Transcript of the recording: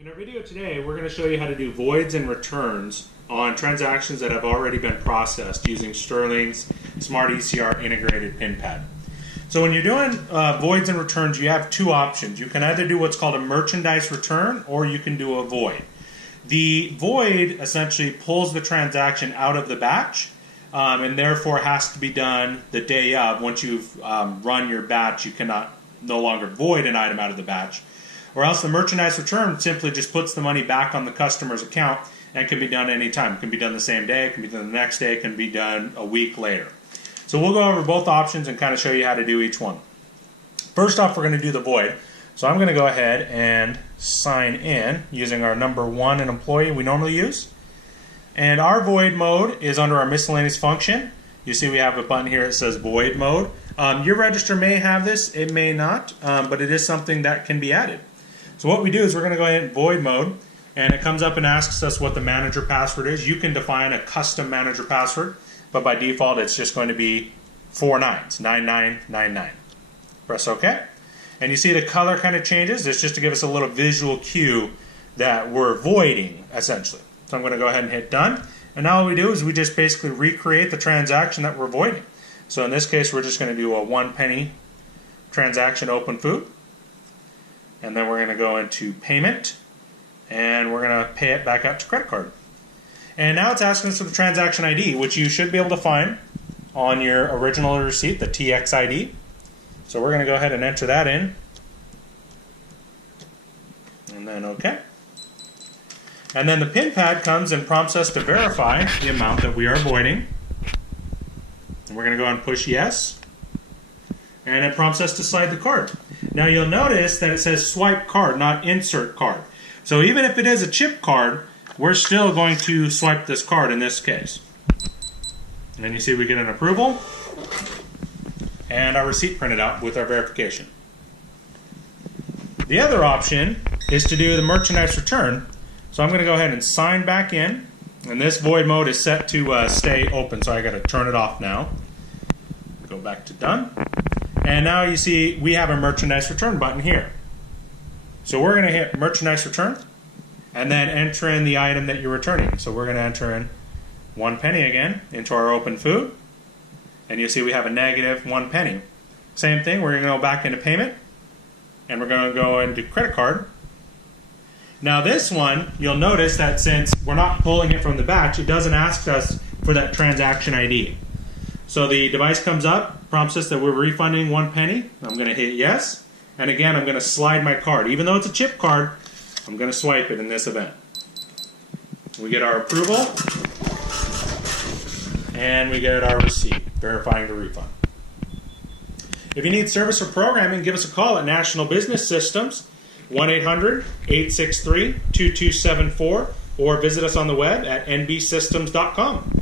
In our video today, we're going to show you how to do voids and returns on transactions that have already been processed using Sterling's Smart ECR integrated pin pad. So when you're doing voids and returns, you have two options. You can either do what's called a merchandise return or you can do a void. The void essentially pulls the transaction out of the batch and therefore has to be done the day of. Once you've run your batch, you cannot no longer void an item out of the batch. Or else the merchandise return simply just puts the money back on the customer's account and can be done anytime. It can be done the same day, it can be done the next day, it can be done a week later. So we'll go over both options and kind of show you how to do each one. First off, we're going to do the void. So I'm going to go ahead and sign in using our number 1 employee we normally use. And our void mode is under our miscellaneous function. You see we have a button here that says void mode. Your register may have this, it may not, but it is something that can be added. So what we do is we're going to go ahead and void mode, and it comes up and asks us what the manager password is. You can define a custom manager password, but by default it's just going to be 4 nines, 9999. Press OK. And you see the color kind of changes. It's just to give us a little visual cue that we're voiding, essentially. So I'm going to go ahead and hit done. And now what we do is we just basically recreate the transaction that we're voiding. So in this case, we're just going to do a 1 penny transaction open food. And then we're going to go into payment. And we're going to pay it back out to credit card. And now it's asking us for the transaction ID, which you should be able to find on your original receipt, the TX ID. So we're going to go ahead and enter that in. And then OK. And then the pin pad comes and prompts us to verify the amount that we are voiding. And we're going to go and push yes. And it prompts us to slide the card. Now you'll notice that it says swipe card, not insert card. So even if it is a chip card, we're still going to swipe this card in this case. And then you see we get an approval and our receipt printed out with our verification. The other option is to do the merchandise return. So I'm going to go ahead and sign back in. And this void mode is set to stay open, so I got to turn it off now. Go back to done. And now you see we have a merchandise return button here. So we're going to hit merchandise return and then enter in the item that you're returning. So we're going to enter in 1 penny again into our open food. And you'll see we have a negative 1 penny. Same thing, we're going to go back into payment and we're going to go into credit card. Now this one, you'll notice that since we're not pulling it from the batch, it doesn't ask us for that transaction ID. So the device comes up, prompts us that we're refunding 1 penny. I'm going to hit yes. And again, I'm going to slide my card. Even though it's a chip card, I'm going to swipe it in this event. We get our approval. And we get our receipt, verifying the refund. If you need service or programming, give us a call at National Business Systems, 1-800-863-2274, or visit us on the web at nbsystems.com.